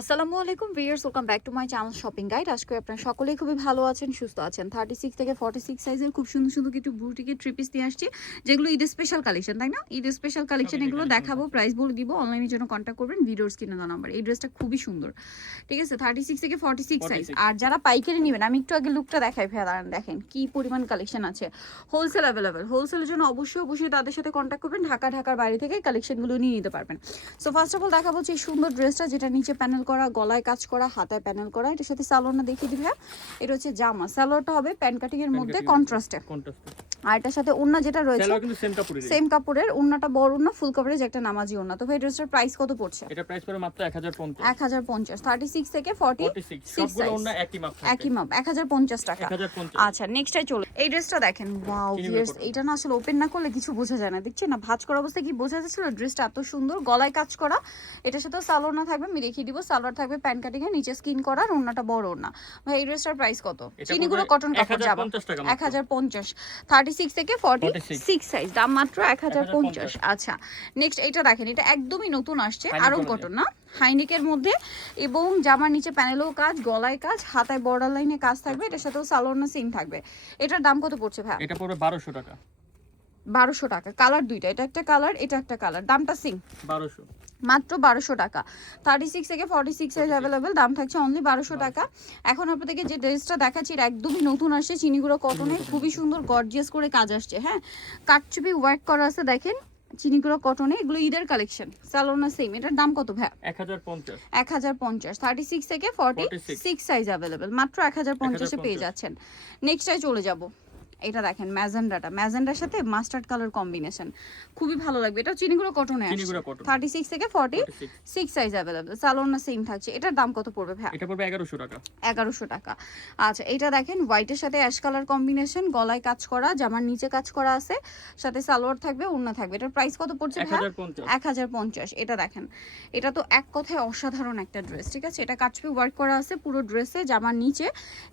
আসসালামু আলাইকুম viewers, welcome back to my channel shopping guide. আজকে আপনারা সকলেই খুবই ভালো আছেন, সুস্থ আছেন। 36 থেকে 46 সাইজের খুব সুন্দর সুন্দর কিছু বুটিকের থ্রি পিস নিয়ে আসছি, যেগুলো ঈদ স্পেশাল কালেকশন, তাই না? ঈদ স্পেশাল কালেকশন এগুলো দেখাবো, প্রাইস বলে দিব, অনলাইনের জন্য কন্ট্যাক্ট করবেন ভিডিওর স্ক্রিনে দেওয়া নাম্বার। এই ড্রেসটা খুবই সুন্দর, ঠিক আছে? 36 থেকে 46 সাইজ। আর যারা পাইকারি নেবেন, আমি একটু আগে লুকটা দেখাই ভাইয়া, দাঁড়ান দেখেন কি পরিমাণ কালেকশন আছে। হোলসেল অ্যাভেলেবেল, হোলসেলের জন্য অবশ্যই তাদের সাথে কন্ট্যাক্ট করবেন। ঢাকার বাইরে থেকে কালেকশনগুলো নিয়ে নিতে পারবেন। সো ফার্স্ট অফ অল দেখাবো এই সুন্দর ড্রেসটা, যেটা নিচে প্যানেল করা, গলায় কাজ করা, হাতায় প্যানেল করা। এটার সাথে সালোয়ারটা দেখিয়ে দিবে। এটা হচ্ছে জামা, সালোয়ারটা হবে প্যান কাটিং এর মধ্যে কন্ট্রাস্টে। আর এটার সাথে ওন্না যেটা রয়েছে সেম কাপড়ের, ওন্নাটা বড় ওন্না, ফুল কভারেজ একটা নামাজি ওন্না। তো ভাই ড্রেসটার প্রাইস কত পড়ছে? এটা প্রাইস পড়ে মাত্র 1050 1050। 36 থেকে 46 সবগুলো ওন্না একই মাপ 1050 টাকা। 1050। আচ্ছা নেক্সটে চলো, এই ড্রেসটা দেখেন। ওয়াও ভিউয়ার্স, এটা না আসলে ওপেন না করলে কিছু বোঝা যায় না, দেখছেন না? ভাঁজ করা অবস্থায় কি বোঝা যাচ্ছিল? ড্রেসটা এত সুন্দর, গলায় কাজ করা। এটার সাথে সালোয়ার না থাকবে, আমি দেখিয়ে দিব। সালোয়ার থাকবে প্যান কাটিং এর, নিচে স্কিন করা, আর ওন্নাটা বড় ওন্না। ভাই এই ড্রেসটার প্রাইস কত? চিনিগুলো কটন কাপড় যাবে 1050। 36 থেকে 46 সাইজ, দাম মাত্র 1050। আচ্ছা নেক্সট এটা দেখেন, এটা একদমই নতুন আসছে, আরং কটন না, হাইনেকের মধ্যে, এবং জামার নিচে প্যানেলও কাজ, গলায় কাজ, হাতায় বর্ডার লাইনে কাজ থাকবে। এটার সাথেও সালোয়ার না সেম থাকবে। এটার দাম কত পড়ছে ভাই? এটা পড়বে 1200 টাকা। 1200 টাকা। কালার দুইটা, এটা একটা কালার, এটা একটা কালার, দামটা সেম 1200, মাত্র 1200 টাকা। 36 থেকে 46 সাইজ অ্যাভেলেবেল, দাম থাকছে অনলি 1200 টাকা। এখন আপনাদেরকে যে ড্রেসটা দেখাচ্ছি, এটা একদমই নতুন আসছে, চিনিগুলো কটনে, খুবই সুন্দর গর্জিয়াস করে কাজ আসছে। হ্যাঁ, কাটচুপি ওয়ার্ক করা আছে, দেখেন চিনিগুলো কটনে, এগুলো ঈদের কালেকশন। সালোনা সেম। এটার দাম কত ভাই? 1050। 1050। 36 থেকে 46 সাইজ অ্যাভেলেবেল, মাত্র 1050 এ পেয়ে যাচ্ছেন। নেক্সটে চলে যাব, এটা দেখেন ম্যাজেন্ডাটা, ম্যাজেন্ডার সাথে মাস্টার্ড কালার কম্বিনেশন, খুবই ভালো লাগবে। এটা চিনিগুলো কটনে আসছে। 36 থেকে 46 সাইজ अवेलेबल, সালোনা সেম থাকছে। এটার দাম কত পড়বে ভাই? এটা পড়বে 1100 টাকা। 1100 টাকা। আচ্ছা এটা দেখেন, হোয়াইটের সাথে অ্যাশ কালার কম্বিনেশন, গলায় কাজ করা, জামার নিচে কাজ করা আছে, সাথে সালোয়ার থাকবে, ওড়না থাকবে। এটার প্রাইস কত পড়ছে ভাই? 1050। এটা দেখেন, এটা তো এক কথায় অসাধারণ একটা ড্রেস, ঠিক আছে? এটা কাটছবি ওয়ার্ক করা আছে পুরো ড্রেসে, জামার নিচে,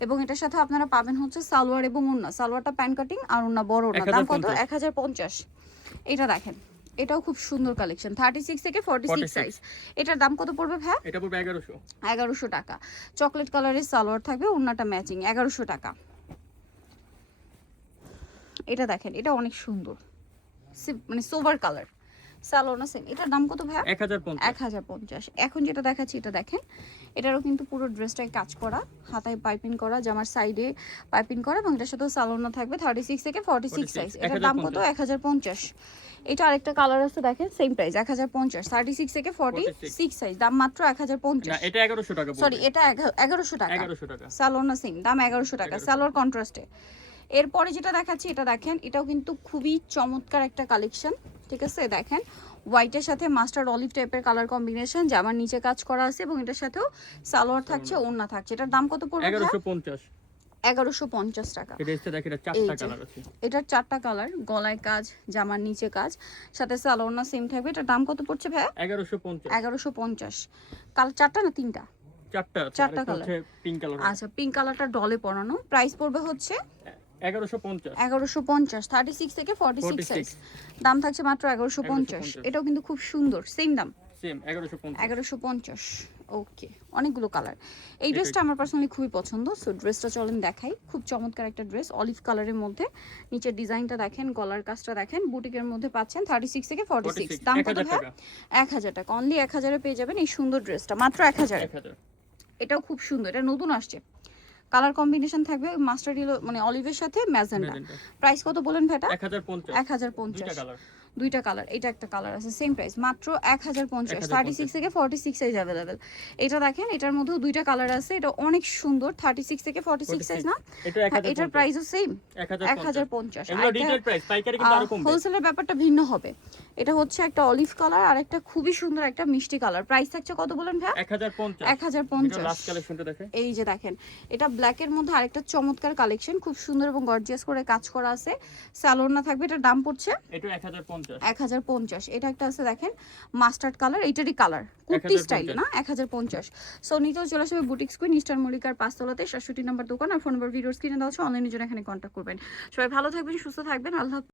এবং এটার সাথে আপনারা পাবেন হচ্ছে সালোয়ার এবং ওড়না। সালোয়ারটা প্যান কাটিং আর ওড়না বড় ওড়না। দাম কত? 1050। এটা দেখেন, এটাও খুব সুন্দর কালেকশন। 36 থেকে 46 সাইজ। এটার দাম কত পড়বে ভাই? এটা পড়বে 1100। 1100 টাকা। চকলেট কালারের সালোয়ার থাকবে, ওড়নাটা ম্যাচিং, 1100 টাকা। এটা দেখেন, এটা অনেক সুন্দর, মানে সোভার কালার, সালোনা সেম। এটার দাম কত ভাই? 1050। এখন যেটা দেখাচ্ছি, এটা দেখেন, এটারও কিন্তু পুরো ড্রেসটায় কাজ করা, হাতায় পাইপিং করা, জামার সাইডে পাইপিং করা, এবং এটার সাথেও সালোনা থাকবে। 36 থেকে 46 সাইজ। এটার দাম কত? 1050। এটা আরেকটা কালার আছে, দেখেন সেম প্রাইস 1050। 36 থেকে 46 সাইজ, দাম মাত্র 1050। না এটা 1100 টাকা পড়বে। সরি, এটা 1100 টাকা। 1100 টাকা। সালোনা সেম, দাম 1100 টাকা, সালোয়ার কন্ট্রাস্টে। এরপরে যেটা দেখাচ্ছি, এটা দেখেন, এটাও কিন্তু খুবই চমৎকার একটা কালেকশন, ঠিক আছে? দেখেন হোয়াইটের সাথে মাস্টার্ড অলিভ টাইপের কালার কম্বিনেশন, জামার নিচে কাজ করা আছে, এবং এটার সাথেও সালোয়ার থাকছে, ওড়না থাকছে। এটার দাম কত পড়বে? 1150। 1150 টাকা। এটা দেখেন, এটা চারটা কালার আছে। এটার চারটা কালার, গলায় কাজ, জামার নিচে কাজ, সাথে সালোয়ার সেম থাকবে। এটার দাম কত পড়ছে ভাই? 1150। 1150। কালার চারটা না তিনটা? চারটা কালার। Pink colour. আচ্ছা, পিঙ্ক কালারটা ডলে পরানো। প্রাইস পড়বে হচ্ছে 1150। 1150। 36 থেকে 46 সাইজ, দাম থাকছে মাত্র 1150। এটাও কিন্তু খুব সুন্দর, সেম দাম, সেম 1150। 1150। ওকে, অনেকগুলো কালার। এই ড্রেসটা আমার পার্সোনালি খুবই পছন্দ। সো ড্রেসটা চলেন দেখাই। খুব চমৎকার একটা ড্রেস, অলিভ কালারের মধ্যে। নিচের ডিজাইনটা দেখেন, গলার কাজটা দেখেন, বুটিকের মধ্যে পাচ্ছেন। 36 থেকে 46, দাম কত ভাই? 1000 টাকা। অনলি 1000 এ পেয়ে যাবেন এই সুন্দর ড্রেসটা, মাত্র 1000। এটাও খুব সুন্দর, এটা নতুন আসছে। কালার কম্বিনেশন থাকবে মাস্টার্ড ইয়েলো, মানে অলিভের সাথে ম্যাজেন্ডা। প্রাইস কত বলেন ভাইটা? 1050। 1050। দুইটা কালার, এটা একটা কালার আছে, সেম প্রাইস, মাত্র 1050। 36 থেকে 46 সাইজ अवेलेबल। এটা দেখেন, এটার মধ্যেও দুইটা কালার আছে, এটা অনেক সুন্দর। 36 থেকে 46 সাইজ না? এটার প্রাইসও সেম 1050। এগুলো রিটেল প্রাইস, পাইকারি কিন্তু আরো কম। হোলসেলের ব্যাপারটা ভিন্ন হবে। এটা হচ্ছে একটা অলিভ কালার, আর একটা খুবই সুন্দর একটা মিষ্টি কালার। প্রাইস থাকছে কত বলেন ভাই? 1050। 1050। লাস্ট কালেকশনটা দেখেন, এই যে দেখেন, এটা ব্ল্যাকের মধ্যে আরেকটা চমৎকার কালেকশন, খুব সুন্দর এবং গর্জিয়াস করে কাজ করা আছে, সালোনা থাকবে। এটার দাম পড়ছে এটা 1050। 1050। এটা একটা আছে দেখেন, মাস্টার্ড কালার, এটারই কালার, কুর্তি স্টাইল না? 1050। সো নিতেও চলে আসবে বুটিক্স কুইন, ইস্টার্ন মল্লিকার 5 তলাতে, 67 নম্বর দোকান। আর ফোন নাম্বার ভিডিওর স্ক্রিনে দেওয়া আছে, অনলাইনের জন্য এখানে কন্ট্যাক্ট করবেন। সবাই ভালো থাকবেন, সুস্থ থাকবেন, আল্লাহ।